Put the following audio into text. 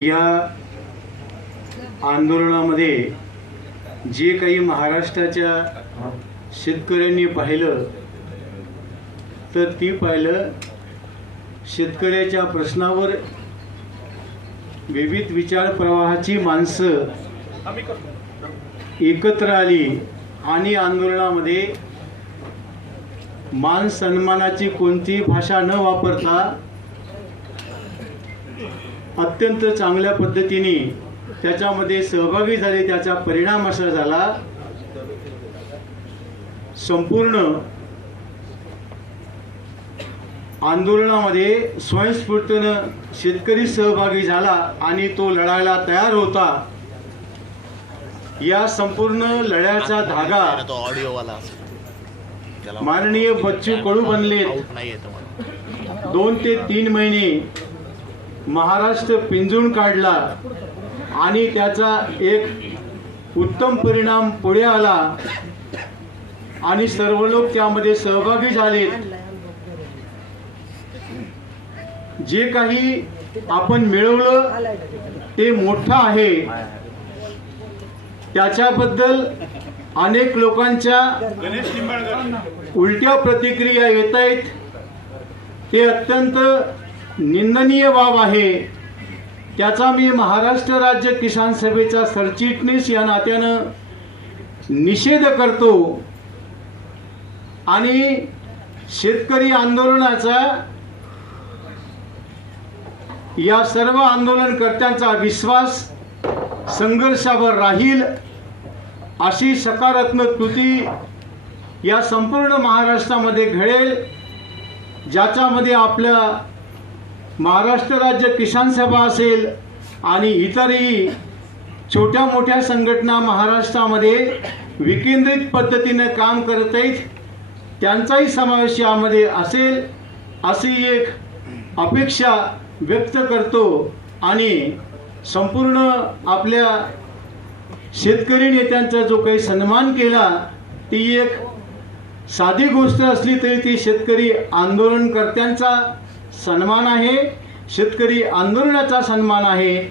या आंदोलनामध्ये जे काही महाराष्ट्राच्या शेतकऱ्यांनी पाहिलं तर ती पाहिलं शेतकऱ्याच्या प्रश्नावर विविध विचार प्रवाहाची माणसं एकत्र आली आणि आंदोलनामध्ये मान सन्मानाची कोणतीही भाषा न वापरता अत्यंत चांगल्या पद्धतीने त्याच्यामध्ये सहभागी झाले त्याचा परिणाम असा झाला. संपूर्ण आंदोलनामध्ये स्वयंस्फूर्तीनं शेतकरी सहभागी झाला आणि तो लढायला तयार होता. या संपूर्ण लढ्याचा धागा माननीय बच्चू कडू बनले दोन ते तीन महिने महाराष्ट्र पिंजून काढला आणि त्याचा एक उत्तम परिणाम पुढे आला आणि सर्व लोक त्यामध्ये सहभागी झालेत. जे काही आपण मिळवलं ते मोठं आहे. त्याच्याबद्दल अनेक लोकांच्या उलट्या प्रतिक्रिया येत आहेत ते अत्यंत निंदनीय बाब आहे. त्याचा मी महाराष्ट्र राज्य किसान सभेचा सरचिटणीस या नात्यानं निषेध करतो. आणि शेतकरी आंदोलनाचा या सर्व आंदोलनकर्त्यांचा विश्वास संघर्षावर राहील अशी सकारात्मक कृती या संपूर्ण महाराष्ट्रामध्ये घडेल ज्याच्यामध्ये आपल्या महाराष्ट्र राज्य किसान सभा असेल आणि इतरही छोट्या मोठ्या संघटना महाराष्ट्रामध्ये विकेंद्रित पद्धतीनं काम करत आहेत त्यांचाही समावेश यामध्ये असेल अशी एक अपेक्षा व्यक्त करतो आणि संपूर्ण आपल्या शेतकरी नेत्यांचा जो काही सन्मान केला ती एक साधी गोष्ट असली तरी ती शेतकरी आंदोलनकर्त्यांचा सन्मान आहे. शेतकरी आंदोलनाचा सन्मान आहे.